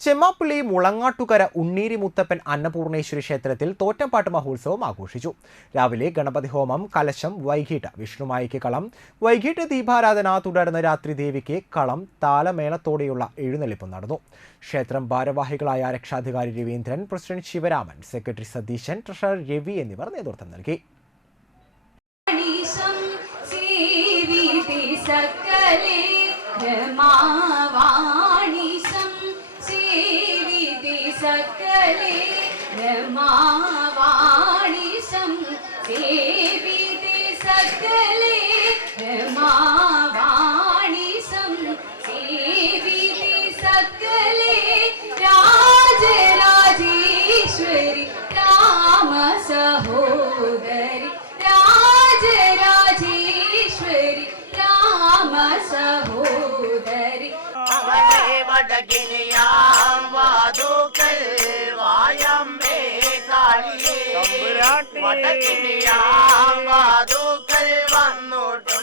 ചെമ്മാപ്പള്ളി മുളങ്ങാട്ടുകര ഉണ്ണീരി മുത്തപ്പൻ അന്നപൂർണേശ്വരി ക്ഷേത്രത്തിൽ തോറ്റംപാട്ട് മഹോത്സവം ആഘോഷിച്ചു. രാവിലെ ഗണപതി ഹോമം, കലശം, വൈകിട്ട് വിഷ്ണുമായിക്ക് കളം, വൈകിട്ട് ദീപാരാധന, തുടർന്ന് രാത്രി ദേവിക്ക് കളം, താലമേളത്തോടെയുള്ള എഴുന്നള്ളിപ്പ് നടന്നു. ക്ഷേത്രം ഭാരവാഹികളായ രക്ഷാധികാരി Raveendran, president Sivaraman, secretary Satheesan, treasurer Ravi എന്നിവർ നേതൃത്വം നൽകി. सकले रमावाणीशं सेविते सकले रमावाणीशं सेविते सकले राजराजेश्वरी राम सहोदरी राजराजेश्वरी राम सहोदरी വടക്കിനിയാം വാതുക്കൽ വന്നോട്ട്